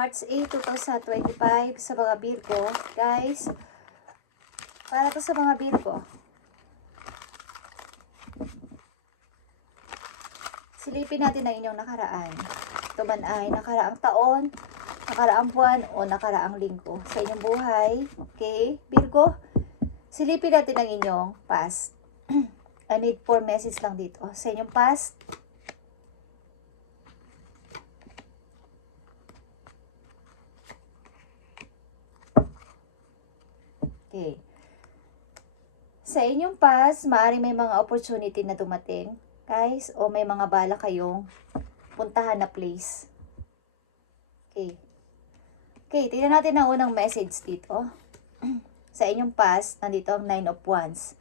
March 8, 2025 sa mga Virgo. Guys, para to sa mga Virgo. Silipin natin ang inyong nakaraan. Ito man ay nakaraang taon, nakaraang buwan, o nakaraang linggo sa inyong buhay. Okay, Virgo? Silipin natin ang inyong past. I need 4 message lang dito. Sa inyong past, okay. Sa inyong past, maaaring may mga opportunity na dumating, guys, o may mga bala kayong puntahan na place. Okay. Okay, tingnan natin ang unang message dito. Sa inyong past, nandito ang 9 of Wands.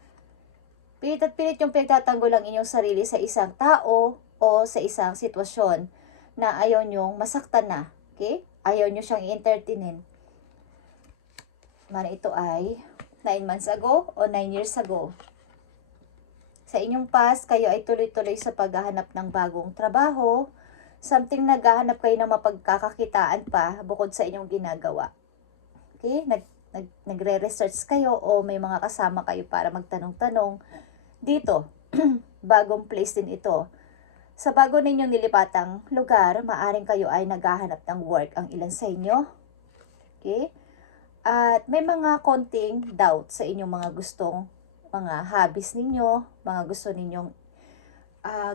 Pilit at pilit yung pinagtatanggol ang inyong sarili sa isang tao o sa isang sitwasyon na ayaw nyong masaktan na. Okay? Ayaw nyo siyang i-entertainin. Mara ito ay 9 months ago o 9 years ago. Sa inyong past, kayo ay tuloy-tuloy sa paghahanap ng bagong trabaho. Something naghahanap kayo ng mapagkakakitaan pa bukod sa inyong ginagawa. Okay? Nagre-research kayo o may mga kasama kayo para magtanong-tanong. Dito, bagong place din ito. Sa bago ninyong nilipatang lugar, maaring kayo ay naghahanap ng work ang ilan sa inyo. Okay? At may mga konting doubt sa inyong mga gustong, mga hobbies ninyo, mga gusto ninyong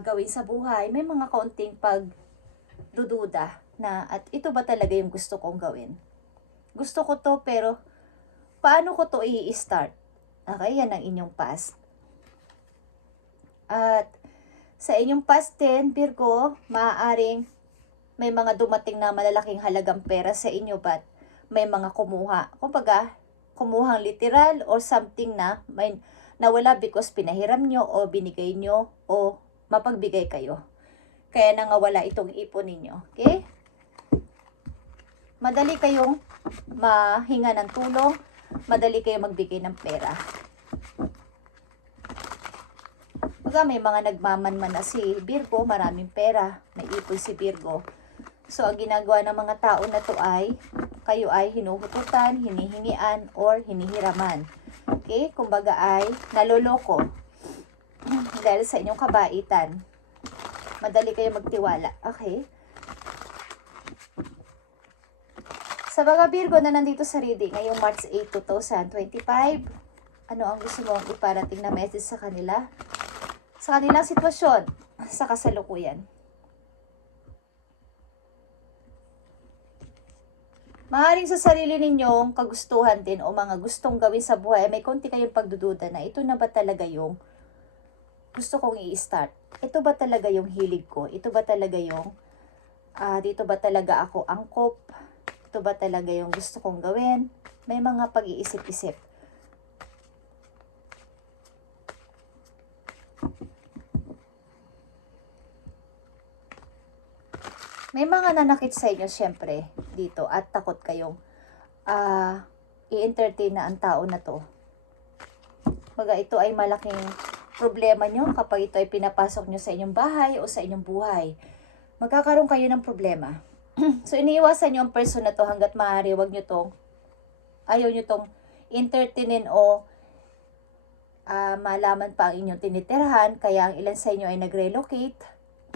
gawin sa buhay. May mga konting pagdududa na at ito ba talaga yung gusto kong gawin? Gusto ko to pero paano ko to i-start? Okay, yan ang inyong past. At sa inyong past din, Virgo, maaaring may mga dumating na malalaking halagang pera sa inyo but may mga kumuha. Kumbaga, kumuhang literal or something na may nawala because pinahiram nyo o binigay nyo o mapagbigay kayo. Kaya nangawala itong ipon ninyo. Okay? Madali kayong mahinga ng tulong. Madali kayong magbigay ng pera. Baga may mga nagmamanman na si Virgo, maraming pera. May ipon si Virgo. So, ang ginagawa ng mga tao na to ay kayo ay hinuhututan, hinihingian, or hinihiraman. Okay? Kumbaga ay naloloko. Dahil sa inyong kabaitan. Madali kayo magtiwala. Okay? Sa mga Virgo na nandito sa reading, ngayong March 8, 2025, ano ang gusto mong iparating na message sa kanila? Sa kanilang sitwasyon, sa kasalukuyan. Maaaring sa sarili ninyong kagustuhan din o mga gustong gawin sa buhay, may konti kayong pagdududa na ito na ba talaga yung gusto kong i-start? Ito ba talaga yung hilig ko? Ito ba talaga yung dito ba talaga ako angkop? Ito ba talaga yung gusto kong gawin? May mga pag-iisip-isip. May mga nanakit sa inyo syempre dito at takot kayong i-entertain na ang tao na to. Baga ito ay malaking problema nyo kapag ito ay pinapasok nyo sa inyong bahay o sa inyong buhay. Magkakaroon kayo ng problema. So iniiwasan nyo ang person na to hanggat maaari. Wag nyo tong, ayaw nyo tong entertainin o malaman pa ang inyong tinitirhan. Kaya ang ilan sa inyo ay nag-relocate,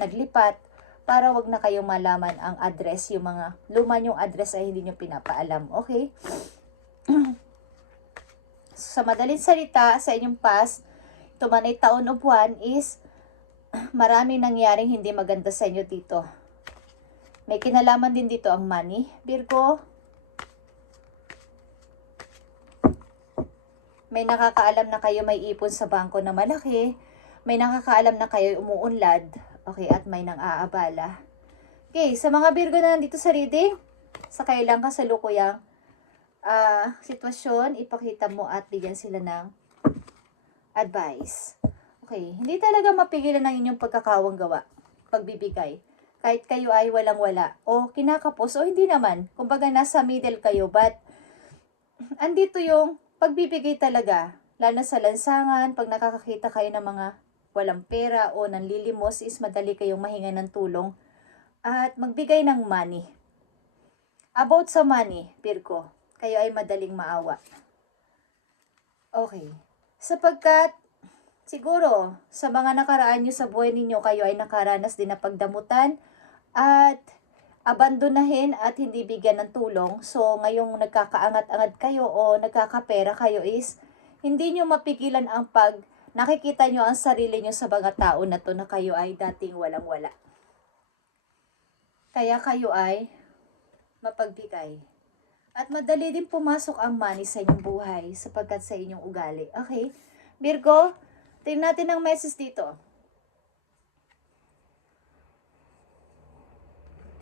naglipat, para wag na kayong malaman ang address, yung mga luma nyong address ay hindi nyo pinapaalam. Okay? Sa madaling salita, sa inyong past, ito man ay taon o buwan is maraming nangyaring hindi maganda sa inyo dito. May kinalaman din dito ang money, Virgo. May nakakaalam na kayo may ipon sa bangko na malaki. May nakakaalam na kayo umuunlad. Okay, at may nang aabala. Okay, sa mga Virgo na nandito sa reading, sa kailang kasalukuyang sitwasyon, ipakita mo at bigyan sila ng advice. Okay, hindi talaga mapigilan ng inyong pagkakawang gawa, pagbibigay. Kahit kayo ay walang-wala, o kinakapos, o hindi naman. Kumbaga nasa middle kayo, but andito yung pagbibigay talaga. Lalo sa lansangan, pag nakakakita kayo ng mga walang pera o nanlilimos, is madali kayong mahinga ng tulong at magbigay ng money. About sa money, Virgo, kayo ay madaling maawa. Okay. Sapagkat, siguro, sa mga nakaraan nyo sa buhay ninyo, kayo ay nakaranas din na pagdamutan at abandonahin at hindi bigyan ng tulong. So, ngayong nagkakaangat-angat kayo o nagkakapera kayo is, hindi nyo mapigilan ang nakikita nyo ang sarili nyo sa mga tao na to na kayo ay dating walang-wala. Kaya kayo ay mapagbigay. At madali din pumasok ang money sa inyong buhay sapagkat sa inyong ugali. Okay? Virgo, tingnan natin ang message dito.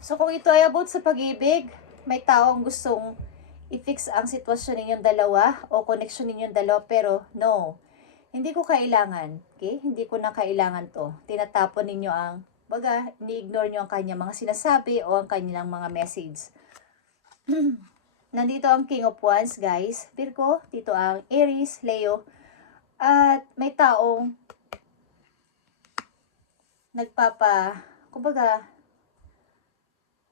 So kung ito ay about sa pag-ibig, may taong gustong i-fix ang sitwasyon ninyong dalawa o connection ninyong dalawa, pero no. Hindi ko kailangan. Okay? Hindi ko na kailangan to. Tinatapon ninyo ang, ni-ignore nyo ang kanyang mga sinasabi o ang kanilang mga message. Nandito ang King of Wands, guys. Virgo, dito ang Aries, Leo. At may taong kumbaga,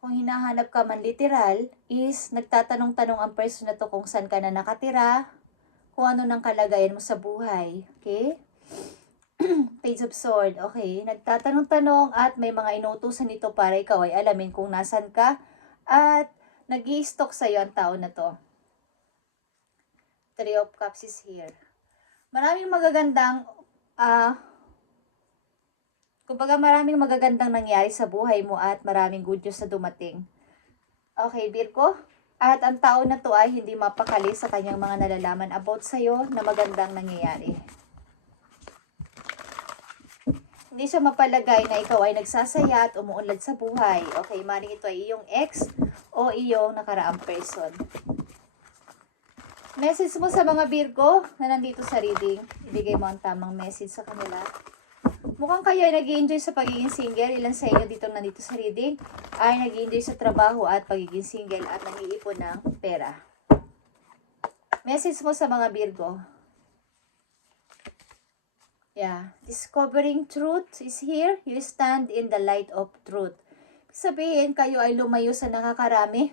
kung hinahanap ka man literal, is nagtatanong-tanong ang person na to kung saan ka na nakatira, kung ano nang kalagayan mo sa buhay. Okay? Page of Sword. Okay? Nagtatanong-tanong at may mga inutusan nito para ikaw ay alamin kung nasan ka at nag-i-stalk sa'yo ang tao na to. Three of Cups is here. Maraming magagandang, maraming magagandang nangyari sa buhay mo at maraming good news na dumating. Okay, Virgo? At ang tao na to ay hindi mapakali sa kanyang mga nalalaman about sa'yo na magandang nangyayari. Hindi siya mapalagay na ikaw ay nagsasaya at umuunlad sa buhay. Okay, maring ito ay iyong ex o iyong nakaraang person. Message mo sa mga Virgo na nandito sa reading. Ibigay mo ang tamang message sa kanila. Mukhang kayo ay nag-i-enjoy sa pagiging single. Ilan sa inyo dito nandito sa reading ay nag-i-enjoy sa trabaho at pagiging single at nag-iipon ng pera. Message mo sa mga Virgo. Yeah. Discovering truth is here. You stand in the light of truth. Sabihin, kayo ay lumayo sa nakakarami.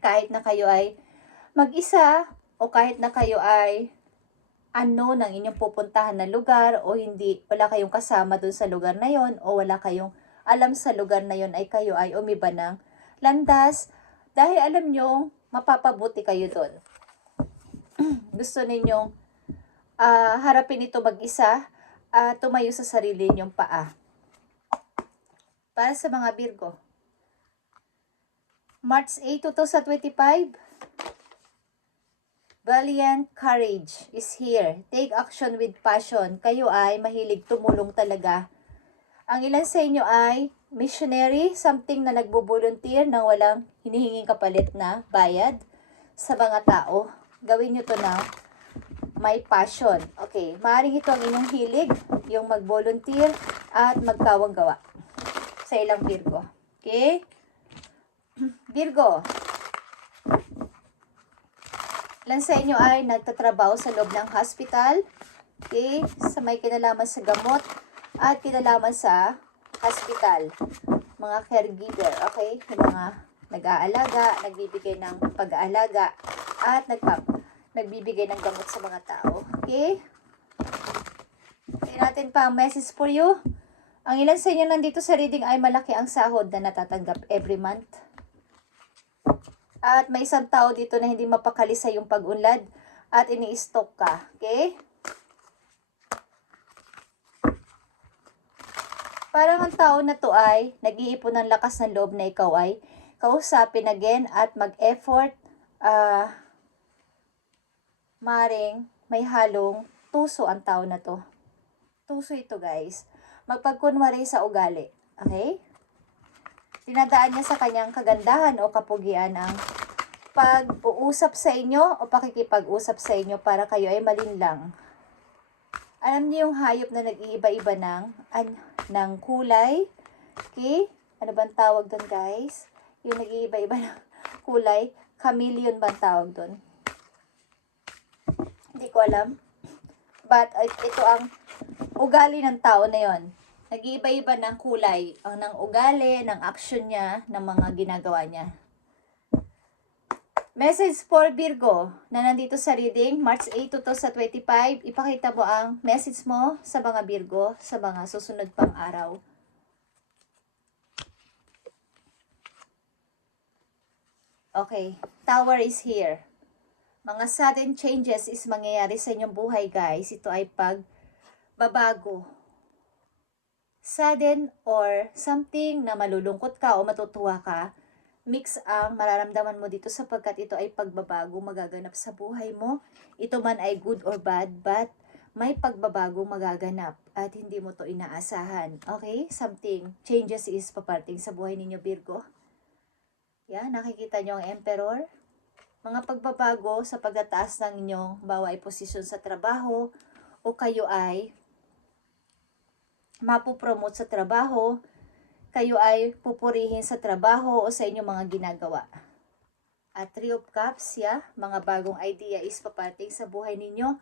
Kahit na kayo ay mag-isa o kahit na kayo ay unknown ang inyong pupuntahan na lugar o wala kayong kasama dun sa lugar na yon o wala kayong alam sa lugar na yon, ay kayo ay umiba ng landas dahil alam nyo mapapabuti kayo dun. Gusto ninyong harapin ito mag-isa at tumayo sa sarili ninyong paa. Para sa mga Virgo, March 8, 2025, Valiant courage is here. Take action with passion. Kayo ay mahilig tumulong talaga. Ang ilan sa inyo ay missionary, something na nagbo-volunteer na walang hinihinging kapalit na bayad sa mga tao. Gawin nyo to na may passion. Okay, maaaring ito ang inyong hilig, yung mag-volunteer at magkawang gawa sa ilang Virgo. Okay? Virgo, ilan sa inyo ay nagtatrabaho sa loob ng hospital, okay, sa may kinalaman sa gamot at kinalaman sa hospital. Mga caregiver, okay, yung mga nag-aalaga, nagbibigay ng pag-aalaga at nagbibigay ng gamot sa mga tao. Okay? Tingnan natin pa ang message for you. Ang ilan sa inyo nandito sa reading ay malaki ang sahod na natatanggap every month. At may isang tao dito na hindi mapakali sa iyong pag-unlad at ini-stalk ka. Okay? Parang ang tao na to ay nag-iipon ng lakas ng loob na ikaw ay kausapin again at mag-effort. Maring may halong tuso ang tao na to. Tuso ito, guys. Magpagkunwari sa ugali. Okay? Dinadaan niya sa kanyang kagandahan o kapugian ang pag-uusap sa inyo o pakikipag-usap sa inyo para kayo ay malinlang. Alam niyo yung hayop na nag-iiba-iba ng kulay? Okay? Ano bang tawag doon, guys? Yung nag-iiba-iba ng kulay, chameleon bang tawag doon? Hindi ko alam. But ito ang ugali ng tao na yon. Nag-iiba-iba ng kulay, ng ugali, ng action niya, ng mga ginagawa niya. Message for Virgo na nandito sa reading, March 8 to 25. Ipakita mo ang message mo sa mga Virgo sa mga susunod pang araw. Okay, Tower is here. Mga sudden changes is mangyayari sa inyong buhay, guys. Ito ay pagbabago. Sudden or something na malulungkot ka o matutuwa ka, mix ang mararamdaman mo dito sapagkat ito ay pagbabago magaganap sa buhay mo. Ito man ay good or bad, but may pagbabago magaganap at hindi mo to inaasahan. Okay? Something, changes is paparting sa buhay ninyo, Virgo. Yan, nakikita nyo ang Emperor. Mga pagbabago sa pagtataas ng inyong bawa ay posisyon sa trabaho o kayo ay mapupromote sa trabaho, kayo ay pupurihin sa trabaho o sa inyong mga ginagawa. At Three of Cups, mga bagong idea is papating sa buhay ninyo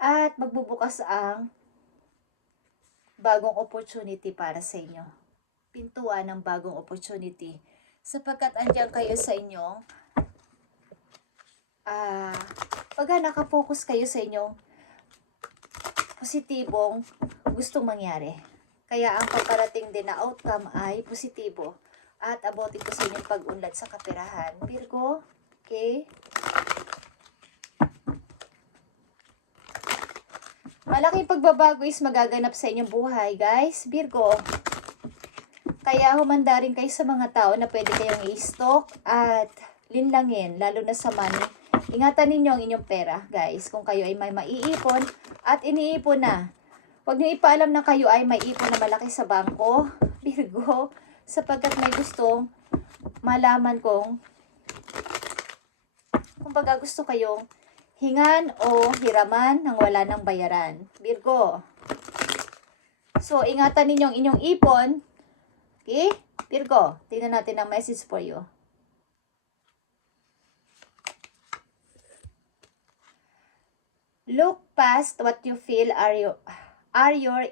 at magbubukas ang bagong opportunity para sa inyo. Pintuan ng bagong opportunity. Sapagkat andyan kayo sa inyong pag nakapokus kayo sa inyong positibong gustong mangyari. Kaya ang paparating din na outcome ay positibo. At about ito sa inyong pag-unlad sa kaperahan. Virgo, okay? Malaking pagbabago is magaganap sa inyong buhay, guys. Virgo, kaya humanda rin kayo sa mga tao na pwede kayong i-stalk at linlangin, lalo na sa money. Ingatan ninyo ang inyong pera, guys. Kung kayo ay may maiipon at iniipon na, huwag niyo ipaalam na kayo ay may ipon na malaki sa bangko, Virgo, sapagkat may gustong malaman kung baga gusto kayong hingan o hiraman nang wala ng bayaran, Virgo. So, ingatan ninyo ang inyong ipon. Okay? Virgo, tingnan natin ang message for you. Look past what you feel are your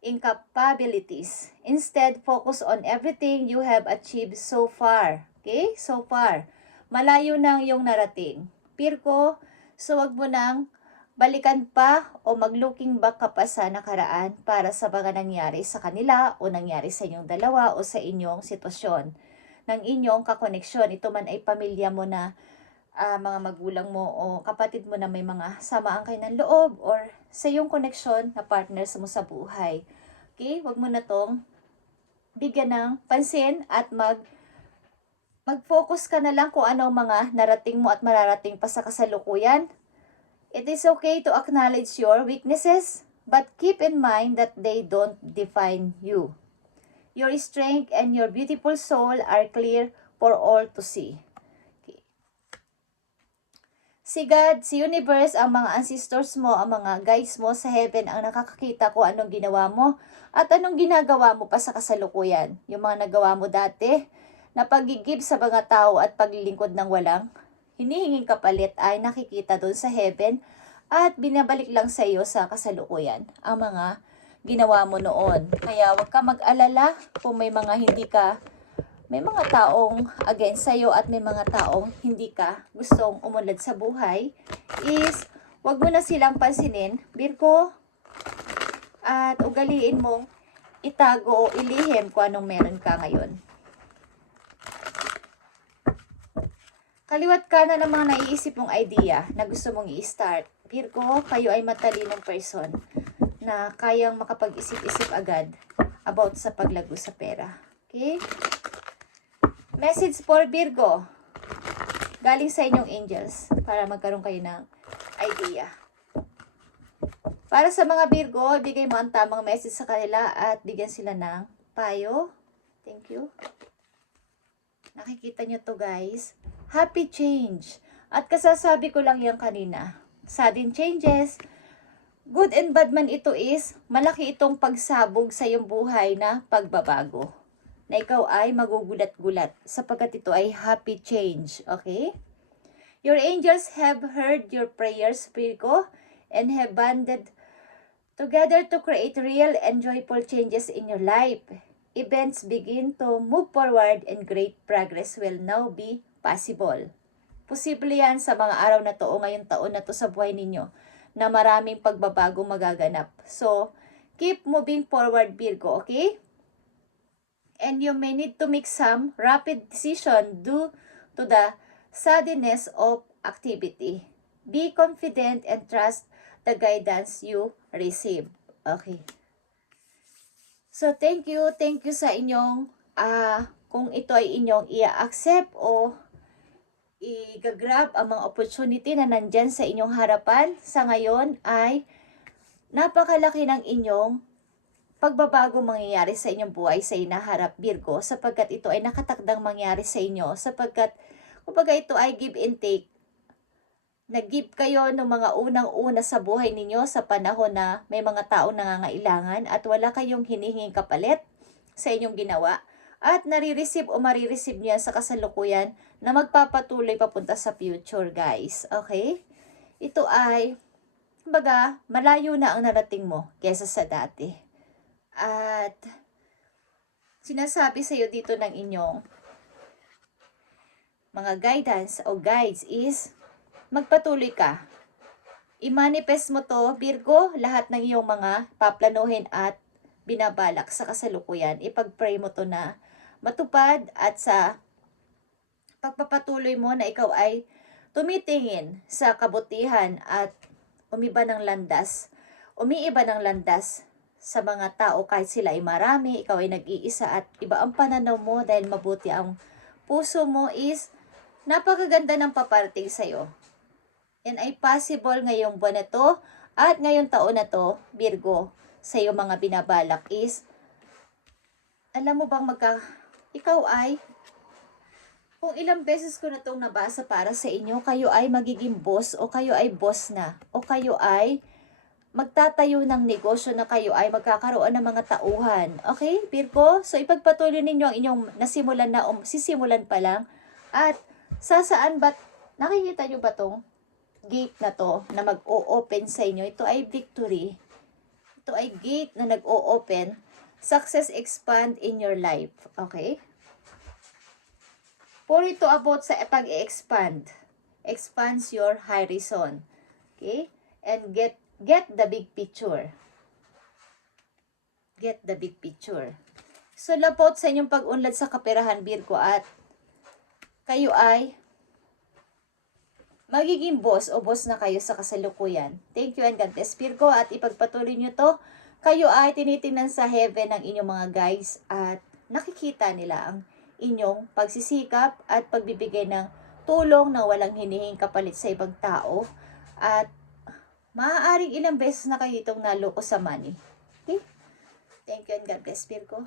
incapabilities. Instead, focus on everything you have achieved so far. Okay? So far. Malayo nang iyong narating. Virgo, so wag mo nang balikan pa o mag-looking back ka pa sa nakaraan para sa mga nangyari sa kanila o nangyari sa inyong dalawa o sa inyong sitwasyon ng inyong kakoneksyon. Ito man ay pamilya mo na mga magulang mo o kapatid mo na may mga samaan kayo ng loob or sa iyong koneksyon na partners mo sa buhay. Okay? Huwag mo na tong bigyan ng pansin at mag-focus ka na lang kung anong mga narating mo at mararating pa sa kasalukuyan. It is okay to acknowledge your weaknesses, but keep in mind that they don't define you. Your strength and your beautiful soul are clear for all to see. Si God, si Universe, ang mga ancestors mo, ang mga guides mo sa heaven ang nakakakita kung anong ginawa mo at anong ginagawa mo pa sa kasalukuyan. Yung mga nagawa mo dati na pag-give sa mga tao at paglilingkod ng walang hinihinging kapalit ay nakikita doon sa heaven at binabalik lang sa iyo sa kasalukuyan ang mga ginawa mo noon. Kaya huwag ka mag-alala kung may mga taong against sa'yo at may mga taong hindi ka gustong umunlad sa buhay, is wag mo na silang pansinin, Virgo, at ugaliin mong itago o ilihim kung anong meron ka ngayon. Kaliwat ka na ng mga naiisip mong idea na gusto mong i-start. Virgo, kayo ay matalinong person na kayang makapag-isip-isip agad about sa paglago sa pera. Okay? Message for Virgo. Galing sa inyong angels para magkaroon kayo ng idea. Para sa mga Virgo, bigay mo ang tamang message sa kanila at bigyan sila ng payo. Thank you. Nakikita nyo to, guys. Happy change. At kasasabi ko lang yan kanina. Sudden changes. Good and bad man ito is, malaki itong pagsabog sa iyong buhay na pagbabago. Na ikaw ay magugulat-gulat sapagkat ito ay happy change. Okay? Your angels have heard your prayers, Virgo, and have banded together to create real and joyful changes in your life. Events begin to move forward and great progress will now be possible. Posible yan sa mga araw na to o ngayong taon na to sa buhay ninyo na maraming pagbabago magaganap. So, keep moving forward, Virgo, okay? And you may need to make some rapid decision due to the suddenness of activity. Be confident and trust the guidance you receive. Okay. So, thank you sa inyong, kung ito ay inyong i-accept o i-grab ang mga opportunity na nandyan sa inyong harapan sa ngayon ay napakalaki ng inyong pagbabago mangyayari sa inyong buhay sa inaharap, Virgo, sapagkat ito ay nakatakdang mangyari sa inyo, sapagkat kumbaga ito ay give and take. Nag-give kayo ng mga unang-una sa buhay ninyo sa panahon na may mga taong nangangailangan at wala kayong hinihinging kapalit sa inyong ginawa. At nare-receive o marireceive niyo yan sa kasalukuyan na magpapatuloy papunta sa future, guys. Okay? Ito ay, kumbaga, malayo na ang narating mo kesa sa dati. At sinasabi sa iyo dito ng inyong mga guidance o guides is magpatuloy ka. I-manifest mo to, Virgo, lahat ng iyong mga paplanuhin at binabalak sa kasalukuyan. Ipag-pray mo to na matupad at sa pagpapatuloy mo na ikaw ay tumitingin sa kabutihan at umiiba ng landas sa mga tao kahit sila ay marami, ikaw ay nag-iisa at iba ang pananaw mo dahil mabuti ang puso mo is napakaganda ng paparating sa'yo. Yan ay possible ngayong buwan na to at ngayong taon na to, Virgo, sa iyong mga binabalak is, alam mo bang ikaw ay, kung ilang beses ko na itong nabasa para sa inyo, kayo ay magiging boss o kayo ay boss na o kayo ay magtatayo ng negosyo na kayo ay magkakaroon ng mga tauhan. Okay, Virgo? So, ipagpatuloy ninyo ang inyong nasimulan na o sisimulan pa lang. At saan ba, nakikita nyo ba tong gate na to na mag-o-open sa inyo? Ito ay victory. Ito ay gate na nag-o-open. Success expand in your life. Okay? For ito about sa pag-expand. Expands your horizon. Okay? And get the big picture. Get the big picture. So, lapot sa inyong pag-unlad sa kaperahan, Virgo, at kayo ay magiging boss o boss na kayo sa kasalukuyan. Thank you and God bless, Virgo, at ipagpatuloy nyo to. Kayo ay tinitingnan sa heaven ng inyong mga guys at nakikita nila ang inyong pagsisikap at pagbibigay ng tulong na walang hinihing kapalit sa ibang tao. At maaaring ilang beses na kayo itong naloko sa money. Okay? Thank you and God bless, Virgo.